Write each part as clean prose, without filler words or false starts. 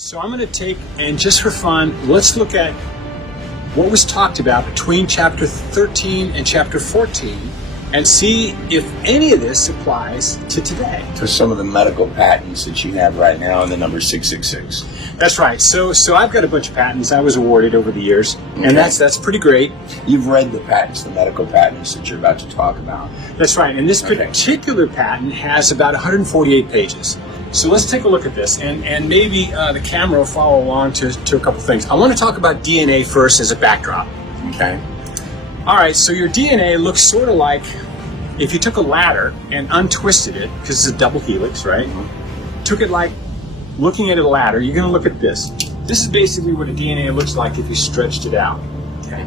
So I'm going to take, and just for fun, let's look at what was talked about between chapter 13 and chapter 14 and see if any of this applies to today. To some of the medical patents that you have right now in the number 666. That's right. So I've got a bunch of patents I was awarded over the years, and that's pretty great. You've read the patents, the medical patents that you're about to talk about. That's right. And this particular patent has about 148 pages. So let's take a look at this, and maybe the camera will follow along to a couple things. I want to talk about DNA first as a backdrop. Okay. All right, so your DNA looks sort of like if you took a ladder and untwisted it, because it's a double helix, right? Mm-hmm. Took it like looking at a ladder, you're going to look at this. This is basically what a DNA looks like if you stretched it out. Okay.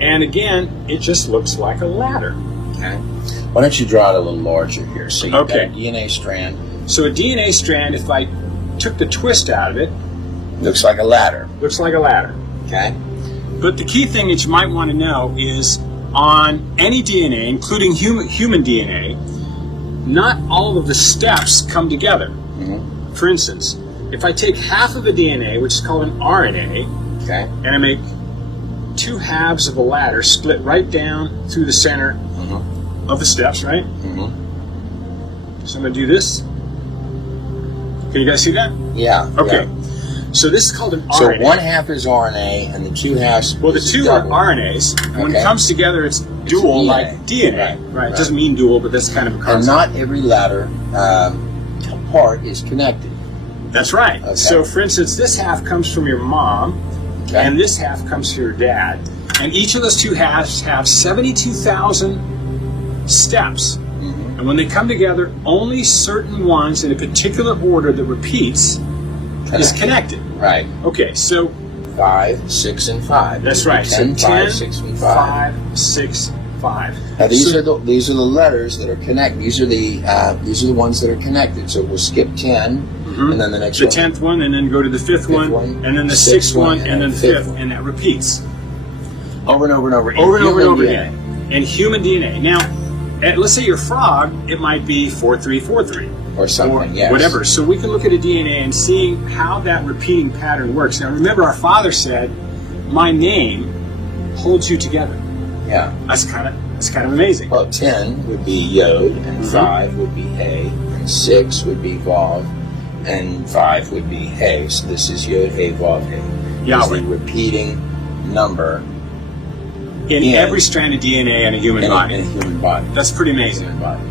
And again, it just looks like a ladder. Okay. Why don't you draw it a little larger here? So you've got a DNA strand. So a DNA strand, if I took the twist out of it, looks like a ladder. Looks like a ladder. Okay. But the key thing that you might want to know is on any DNA, including human DNA, not all of the steps come together. Mm-hmm. For instance, if I take half of a DNA, which is called an RNA, and I make two halves of a ladder split right down through the center of the steps, right? Mm-hmm. So I'm going to do this. Can you guys see that? Yeah. Okay. Yeah. So this is called an RNA. So one half is RNA and the two halves. Well, the two are RNAs. When it comes together, it's dual, like DNA. Right. It doesn't mean dual, but that's kind of a concept. And not every ladder part is connected. That's right. Okay. So, for instance, this half comes from your mom, and this half comes from your dad. And each of those two halves have 72,000 steps. Mm-hmm. And when they come together, only certain ones in a particular order that repeats is connected. Right. Okay, so 5, 6, and 5. That's right. 10, so 5, 6, and 5. 5, 6, 5. Now these are the letters that are connected. These are the ones that are connected. So we'll skip 10, and then the next the one. 10th one, and then go to the fifth one, and then the 6th one, and then the 5th, and that repeats over and over and over. Over and over again. In human DNA. Now, let's say you're a frog, it might be 4343. Or something, yes. Whatever. So we can look at a DNA and seeing how that repeating pattern works. Now remember, our Father said, "My name holds you together." Yeah. That's kind of amazing. Well, 10 would be Yod, and 5 would be Hey, and 6 would be Vav, and 5 would be Hey. So this is Yod, Hey, Vav, Hey. Yahweh. It's the repeating number in every strand of DNA in a human body. In a human body. That's pretty amazing,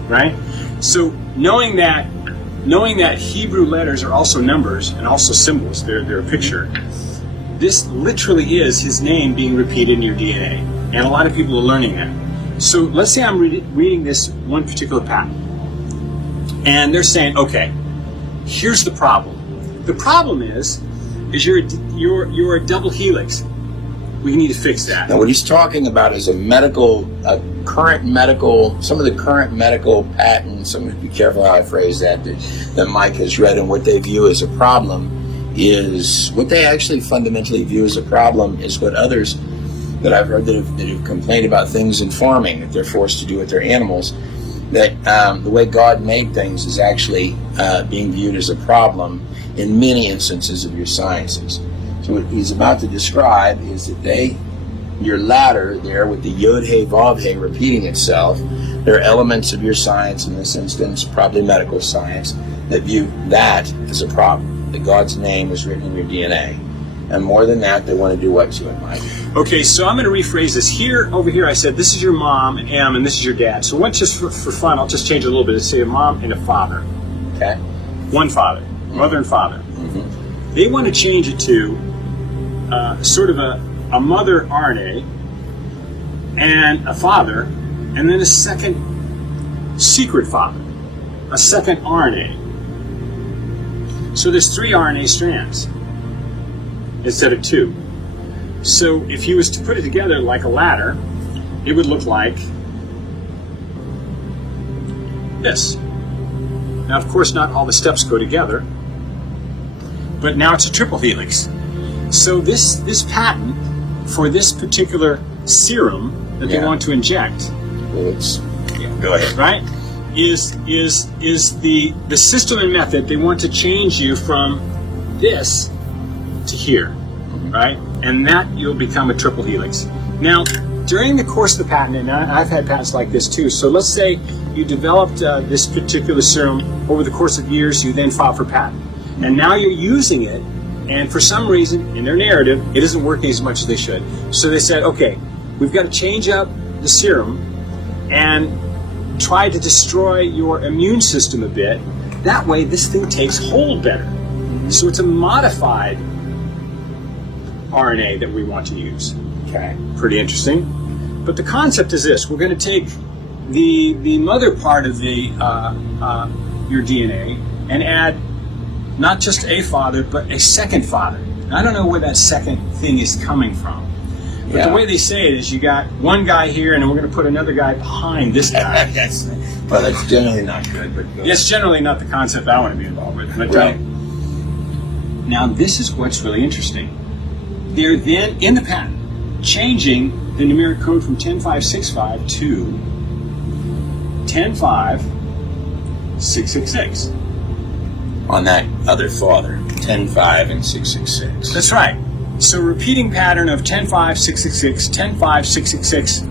right? So knowing that Hebrew letters are also numbers and also symbols, they're a picture. This literally is his name being repeated in your DNA, and a lot of people are learning that. So let's say I'm reading this one particular patent, and they're saying, okay, here's the problem. The problem is you're a double helix. We need to fix that. Now, what he's talking about is some of the current medical patents. I'm going to be careful how I phrase that Mike has read, and what they view as a problem is what they actually fundamentally view as a problem is what others that I've heard that have complained about things in farming that they're forced to do with their animals, that the way God made things is actually being viewed as a problem in many instances of your sciences. So what he's about to describe is that your ladder there with the Yod, Hey, Vav, Hey repeating itself, there are elements of your science, in this instance, probably medical science, that view that as a problem, that God's name is written in your DNA. And more than that, they want to do what to it, Mike? Okay, so I'm going to rephrase this. Over here, I said, this is your mom, M, and this is your dad. So just for fun, I'll just change it a little bit and say a mom and a father. Okay. One father, mother and father. Mm-hmm. They want to change it to sort of a mother RNA and a father, and then a second secret father, a second RNA. So there's 3 RNA strands instead of 2. So if he was to put it together like a ladder, it would look like this. Now, of course, not all the steps go together, but now it's a triple helix. So this patent for this particular serum that they want to inject, go ahead, right, is the system and method. They want to change you from this to here, right? And that you'll become a triple helix. Now, during the course of the patent, and I've had patents like this too, so let's say you developed this particular serum over the course of years, you then file for patent. And now you're using it, and for some reason, in their narrative, it isn't working as much as they should. So they said, okay, we've got to change up the serum and try to destroy your immune system a bit. That way, this thing takes hold better. So it's a modified RNA that we want to use. Okay. Pretty interesting. But the concept is this: we're going to take the mother part of the your DNA and add not just a father, but a second father. Now, I don't know where that second thing is coming from. But the way they say it is you got one guy here, and then we're going to put another guy behind this guy. that's generally not good. But It's generally not the concept I want to be involved with. But, right. Now, this is what's really interesting. They're then, in the patent, changing the numeric code from 10565 to 105,666. On that other father, 10-5 and 666. That's right. So repeating pattern of 105,666, 105,666.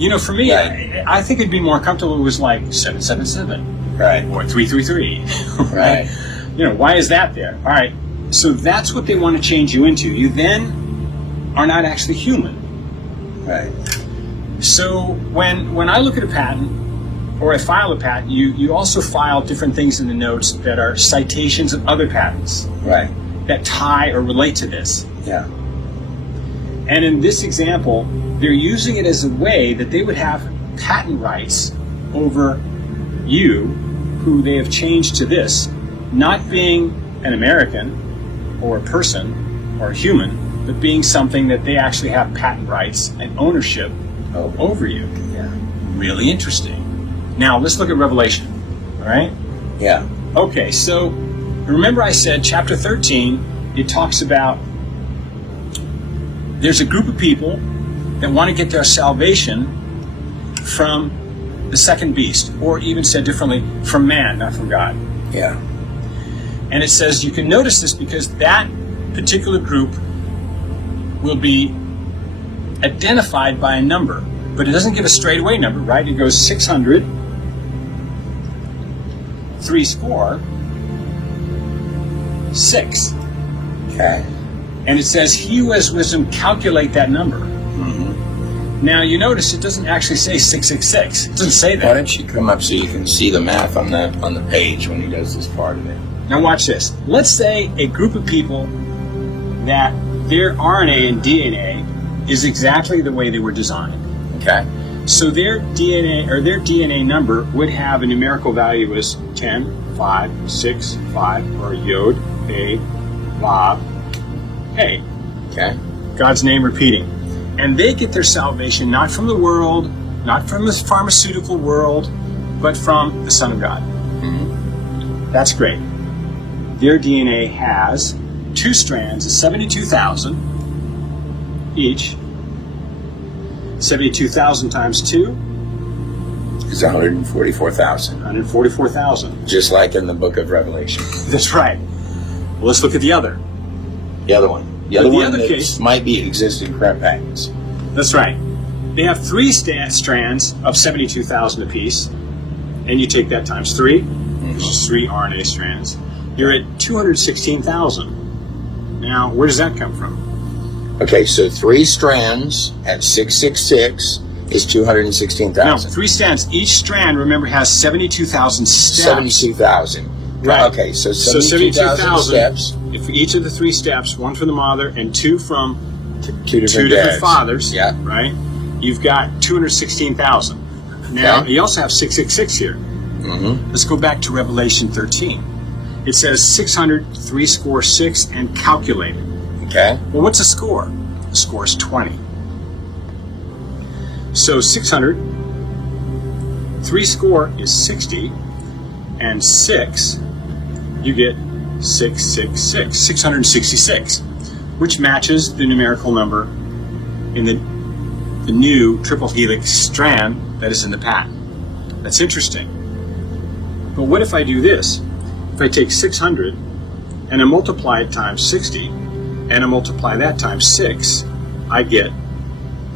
You know, for me, Right. I think it'd be more comfortable if it was like 777 Right. or 333. Right. You know, why is that there? All right. So that's what they want to change you into. You then are not actually human. Right. So when I look at a patent or I file a patent, you also file different things in the notes that are citations of other patents Right. that tie or relate to this. Yeah. And in this example, they're using it as a way that they would have patent rights over you, who they have changed to this, not being an American or a person or a human, but being something that they actually have patent rights and ownership over you. Yeah. Really interesting. Now, let's look at Revelation, all right? Yeah. Okay, so remember I said chapter 13, it talks about there's a group of people that want to get their salvation from the second beast, or even said differently, from man, not from God. Yeah. And it says you can notice this because that particular group will be identified by a number, but it doesn't give a straightaway number, right? It goes 600, 6. Okay. And it says, he who has wisdom, calculate that number. Mm-hmm. Now, you notice it doesn't actually say 666. It doesn't say Why that. don't you come up so you can see the math on the page when he does this part of it? Now, watch this. Let's say a group of people that their RNA and DNA is exactly the way they were designed. Okay. So their DNA number would have a numerical value as 10, 5, 6, 5, or Yod, A, Vav, A. Okay. God's name repeating. And they get their salvation not from the world, not from the pharmaceutical world, but from the Son of God. Mm-hmm. That's great. Their DNA has 2 strands of 72,000 each. 72,000 times 2, It's 144,000. 144,000. Just like in the book of Revelation. That's right. Well, let's look at the other. The other one. The But other the one other that case- might be existing crap patents. That's right. They have 3 strands of 72,000 apiece, and you take that times 3, which is 3 RNA strands. You're at 216,000. Now, where does that come from? Okay, so 3 strands at 666 is Now, 216,000. 3 strands. Each strand, remember, has 72,000 steps. 72,000. Right. Okay, so So 72,000 steps. If each of the 3 steps, 1 from the mother and 2 from 2 different 2 different dads. fathers, Yeah. right? You've got 216,000. Now, Okay. you also have 666 here. Mm-hmm. Let's go back to Revelation 13. It says 600, 3 score 6, and calculated. Okay. Well, what's a score? The score is 20. So 600, 3 score is 60, and 6, you get 666, 666, which matches the numerical number in the new triple helix strand that is in the patent. That's interesting. But what if I do this? If I take 600 and I multiply it times 60, and I multiply that times 6, I get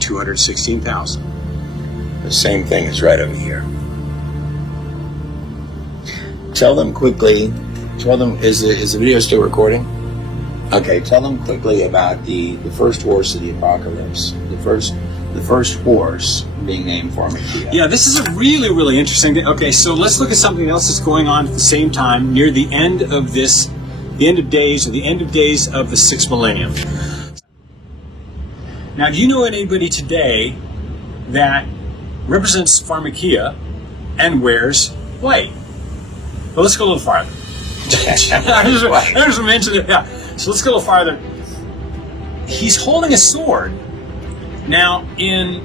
216,000. The same thing is right over here. Tell them quickly. Tell them, is the video still recording? Okay, tell them quickly about the first horse of the apocalypse. The first horse being named Pharmakia. Yeah, this is a really, really interesting thing. Okay, so let's look at something else that's going on at the same time near the end of this, the end of days, or the end of days of the 6th millennium. Now, do you know anybody today that represents Pharmakia and wears white? Well, let's go a little farther. I just mentioned it. Yeah. So let's go a little farther. He's holding a sword. Now, in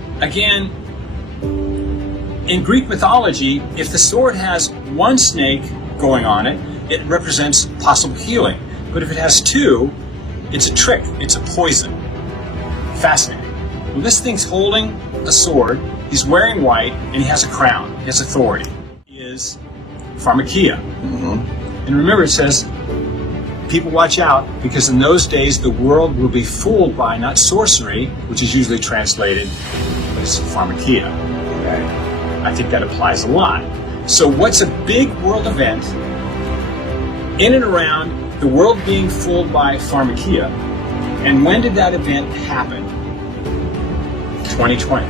Greek mythology, if the sword has one snake going on it, it represents possible healing. But if it has two, it's a trick. It's a poison. Fascinating. Well, this thing's holding a sword. He's wearing white, and he has a crown. He has authority. He is Pharmakia. Mm-hmm. And remember, it says, people watch out, because in those days the world will be fooled by not sorcery, which is usually translated as Pharmakia. Okay. I think that applies a lot. So what's a big world event in and around the world being fooled by Pharmakia? And when did that event happen? 2020.